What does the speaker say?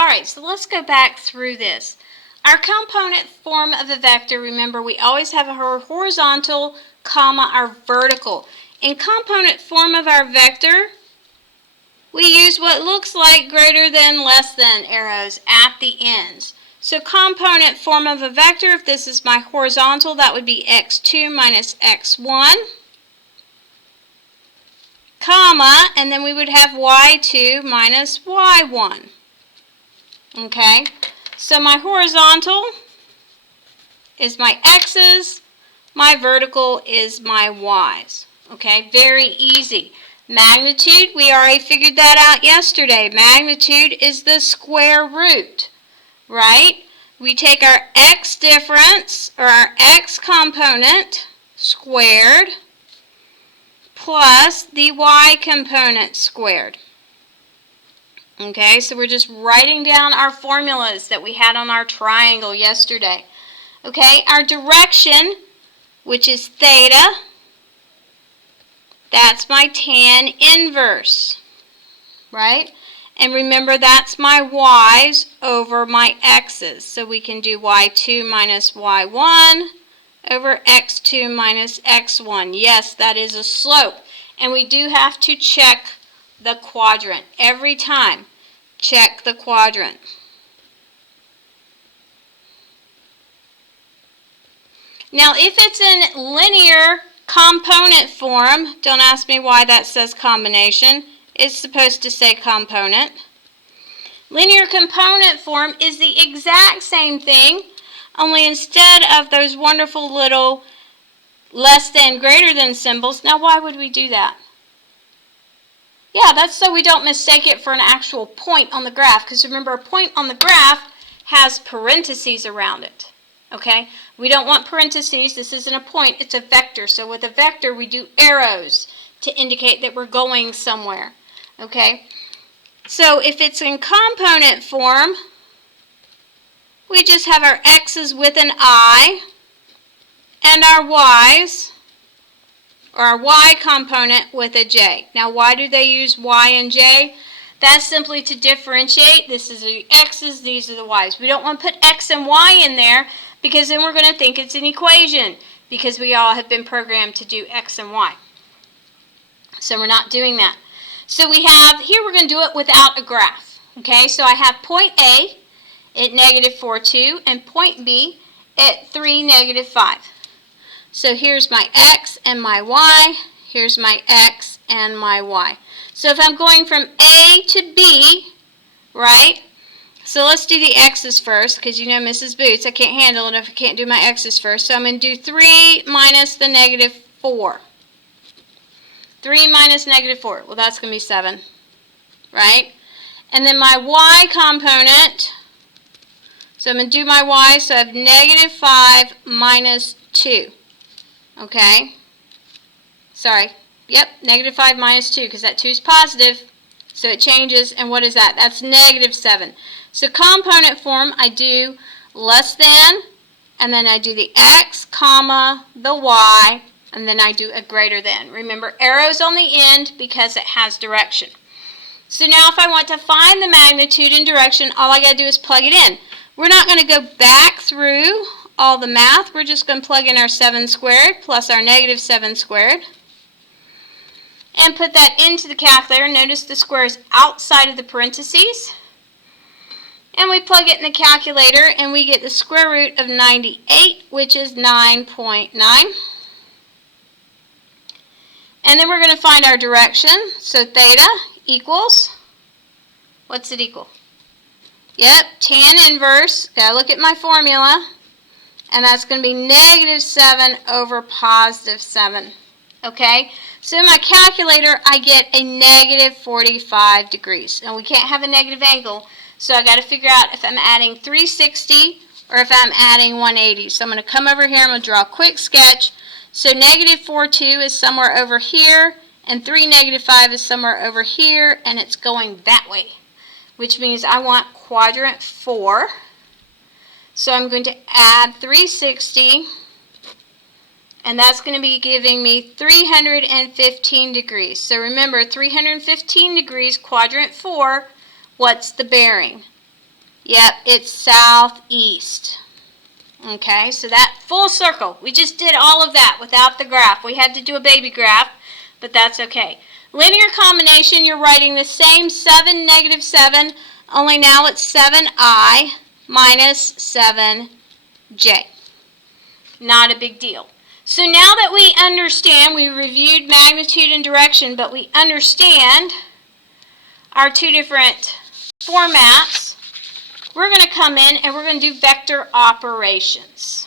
Alright, so let's go back through this. Our component form of a vector, remember we always have our horizontal, comma, our vertical. In component form of our vector, we use what looks like greater than, less than arrows at the ends. So component form of a vector, if this is my horizontal, that would be x2 minus x1, comma, and then we would have y2 minus y1. Okay, so my horizontal is my x's, my vertical is my y's. Okay, very easy. Magnitude, we already figured that out yesterday. Magnitude is the square root, right? We take our x difference, or our x component squared, plus the y component squared. Okay, so we're just writing down our formulas that we had on our triangle yesterday. Okay, our direction, which is theta, that's my tan inverse, right? And remember, that's my y's over my x's. So we can do y2 minus y1 over x2 minus x1. Yes, that is a slope. And we do have to check the quadrant every time. Check the quadrant. Now, if it's in linear component form, don't ask me why that says combination. It's supposed to say component. Linear component form is the exact same thing, only instead of those wonderful little less than, greater than symbols. Now, why would we do that? Yeah, that's so we don't mistake it for an actual point on the graph, because remember, a point on the graph has parentheses around it. Okay? We don't want parentheses. This isn't a point, it's a vector. So with a vector, we do arrows to indicate that we're going somewhere. Okay? So if it's in component form, we just have our x's with an I and our y's, or our y component, with a j. Now, why do they use y and j? That's simply to differentiate. This is the x's, these are the y's. We don't want to put x and y in there, because then we're going to think it's an equation, because we all have been programmed to do x and y. So we're not doing that. So we have, here we're going to do it without a graph. Okay, so I have point A at negative 4, 2, and point B at 3, negative 5. So here's my x and my y. Here's my x and my y. So if I'm going from A to B, right? So let's do the x's first, because you know Mrs. Boots, I can't handle it if I can't do my x's first. So I'm going to do 3 minus the negative 4. 3 minus negative 4. Well, that's going to be 7, right? And then my y component, so I'm going to do my y, so I have negative 5 minus 2. Okay? Sorry. Yep, negative 5 minus 2, because that 2 is positive. So it changes, and what is that? That's negative 7. So component form, I do less than, and then I do the x, comma, the y, and then I do a greater than. Remember, arrows on the end because it has direction. So now if I want to find the magnitude and direction, all I got to do is plug it in. We're not going to go back through all the math. We're just going to plug in our 7 squared plus our negative 7 squared. And put that into the calculator. Notice the square is outside of the parentheses. And we plug it in the calculator and we get the square root of 98, which is 9.9. And then we're going to find our direction. So theta equals, what's it equal? Yep, tan inverse. Got to look at my formula. And that's going to be negative 7 over positive 7. Okay, so in my calculator, I get a negative 45 degrees. Now, we can't have a negative angle, so I got to figure out if I'm adding 360 or if I'm adding 180. So I'm going to come over here, I'm going to draw a quick sketch. So negative 4, 2 is somewhere over here, and 3, negative 5 is somewhere over here, and it's going that way, which means I want quadrant 4. So I'm going to add 360. And that's going to be giving me 315 degrees. So remember, 315 degrees, quadrant 4, what's the bearing? Yep, it's southeast. Okay, so that full circle. We just did all of that without the graph. We had to do a baby graph, but that's okay. Linear combination, you're writing the same 7, negative 7, only now it's 7i minus 7j. Not a big deal. So now that we understand, we reviewed magnitude and direction, but we understand our two different formats, we're going to come in and we're going to do vector operations.